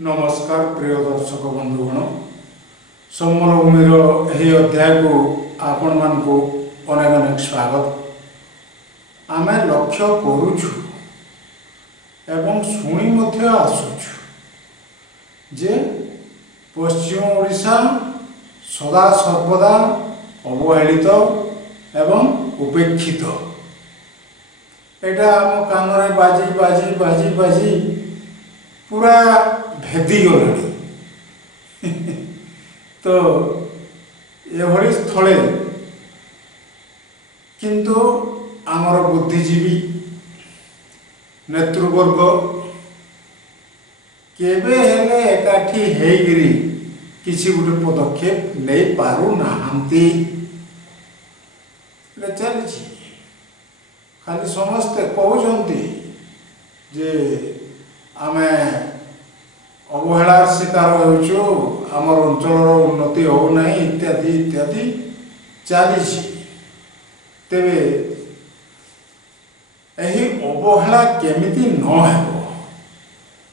नमस्कार प्रिय दर्शक बंधुगण समरभूमिर यही अध्याय को आपण मान को अनेक अनेक स्वागत। आमे लक्ष्य करूछु एवं शुणी मध्य आसुछु जे पश्चिम ओडिशा सदा सर्वदा अवहेलित एवं उपेक्षित। एटा आम कान रे बाजी बाजी बाजी बाजी पूरा भेदी गलानी तो एभली स्थले किंतु आमर बुद्धिजीवी नेतृवर्ग केबे हेले एकाठी हेगिरी किसी गुटे पदक्षेप ले पारु नाहंती। चलछि खाली समस्ते कहउछंती जे आमे अवहेलार शिकार होउछु, आमर अंचलर उन्नति हो नहीं इत्यादि इत्यादि चली। तेबे एही अवहेला केमिति न हेबो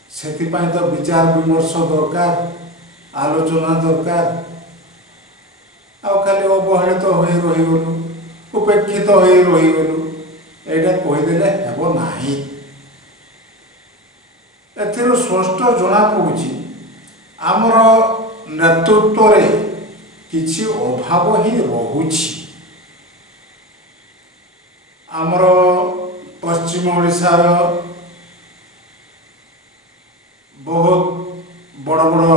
सेतिपाई तो विचार विमर्श दरकार, आलोचना दरकार। आ खाली अवहेलित हो रहीगलु, उपेक्षित हो रहीगलु एटा कहीदेले हेबो नाही। एथिरो स्पष्ट जना पड़ुछि आमर नेतृत्व रे किछि अभाव ही रहुछि। आमर पश्चिम ओडिशार बहुत बड़ बड़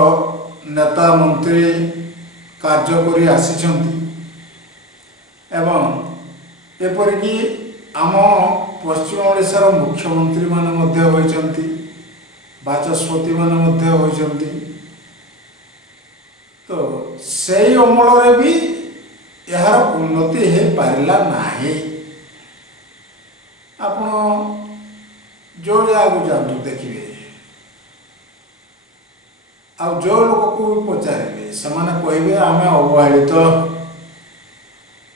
नेता मंत्री कार्य करी आसिछंती एवं एपरिकी आम पश्चिम ओडिशार मुख्यमंत्री माने मध्य होइछंती, बाचस्पति माने मध्य होइछंती। तो सेई अमल रे भी यार उन्नति हे पारिला नाही। आपण जो जागु जानतु देखिबे आ जो लोक को पचारिबे समाने कहबे आमे अवहेलित,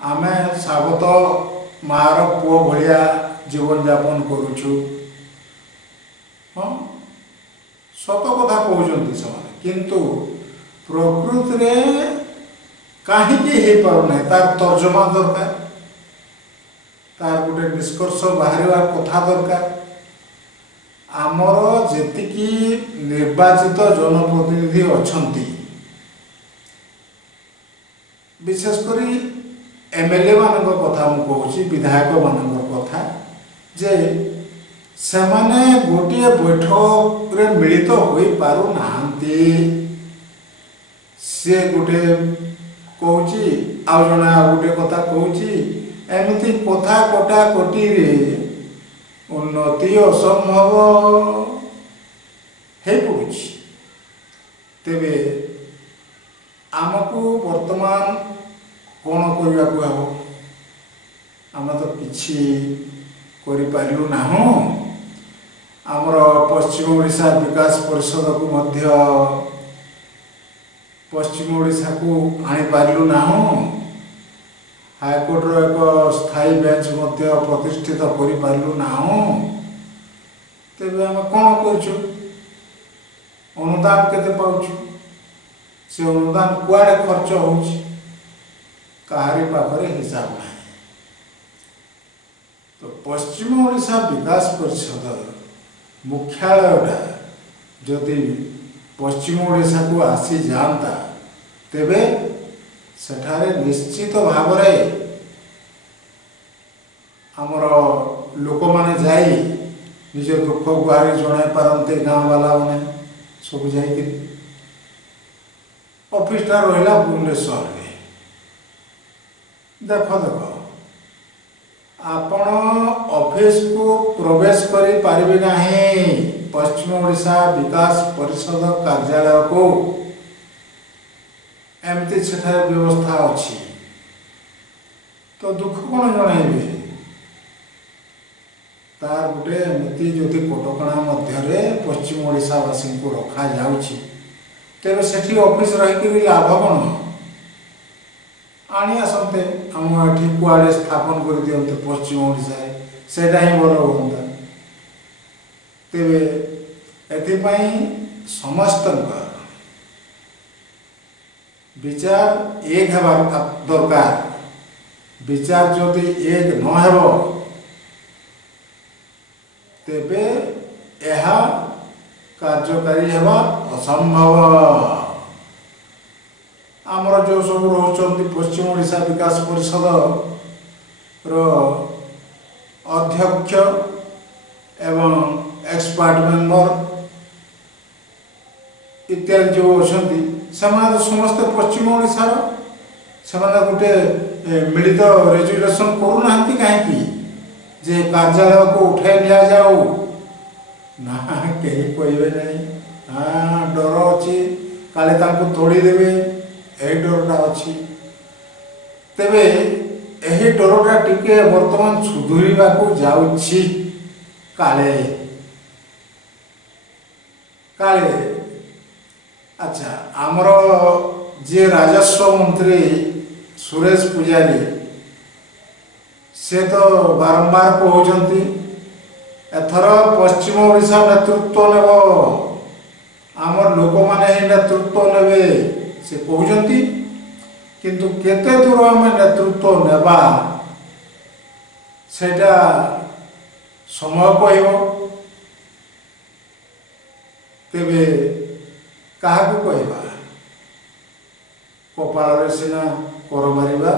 आमे साबत मार पुओ भलिया जीवन यापन करूछु। हाँ सत कथा कहते से किंतु प्रकृति रे कहीं हो पार ना तार तर्जमा दरकार, तार गोटे निष्कर्ष बाहर कथा दरकार। आमर जेतिकी निर्वाचित जनप्रतिनिधि अछंती विशेषकर एमएलए मान कथा मु कहूँ, विधायक मान कथा जे सेमाने गोटे बैठक रे मिलित होई पारु नाहंती। से गोटे कहूची आ जने आ गोटे कथा कहूची, एमिति कथा कटा कटी रे उन्नति असंभव हे पड़ुछि। तेबे आमको वर्तमान कौन करबा को हबो? आम तो किछि करि पारिलु नाहु। आमर पश्चिम ओडिशा विकास परिषद को मध्य पश्चिम ओडिशा को आनी पारिलु नाहु। हाईकोर्ट रो एक स्थायी बेंच मध्य प्रतिष्ठित करि पारिलु नाहु। तेबे हम कोन करछु? अनुदान केते पाउछु? से अनुदान कुआडे खर्च होउछि काहारी पाखरे हिसाब नाही। तो पश्चिम ओडिशा विकास परिषद मुख्यालयटा जदि पश्चिम ओडिशा को आसी जानता तेबे सेठारे निश्चित भाव आमर लोक माने जाई निज दुख गुहारी जणाई पारते। गाँव वाला माने सब जाई ऑफिसटा रहिला भुवनेश्वर रे। देखो देखो आपण ऑफिस को प्रवेश करी पारिबे नाही पश्चिम ओडिशा विकास परिषद कार्यालय को एमती सेठारे व्यवस्था अछि। तो दुख कोन जणाइबे? तार गुटे एमती जदि कटकणा मध्य पश्चिम ओडिशावासी को रखा जाउछि तेरे सेठी ऑफिस रही लाभ कौन? आनी आसते आम एठी कुआडे स्थापन कर दियंते पश्चिम ओडिशा सेटा ही भल होता। तेबे एथिपाई समस्त विचार एक हेबार दरकार। विचार जदि एक न हेब तेबे यह कार्यकारी हेबा असंभव। आमर जो सब रोचंती पश्चिम ओडिशा विकास परिषद रो अध्यक्ष एवं एक्सपर्ट मेंबर इत्यादि जो अच्छा समस्त पश्चिम ओडिशा से गोटे मिलित रेजुलेशन करूना कहीं जे कार्यालय को उठाई लिया जाऊ ना कहीं कहे नहीं। हाँ डर अच्छी काले तोड़देवे यही डरटा अच्छी। तेबे यही डरटा टिके वर्तमान सुधुरीबा को जाउछि काले काले। अच्छा आमर जे राजस्व मंत्री सुरेश पुजारी से तो बारंबार कहते एथर पश्चिम ओडिशा नेतृत्व नेब आमर लोक माने ही नेतृत्व नेबे से कहते किंतु केते दूर आम नेतृत्व नेबा सेटा समय कहब। तेबे क्या कहवा कपाल सिना कर मारिबा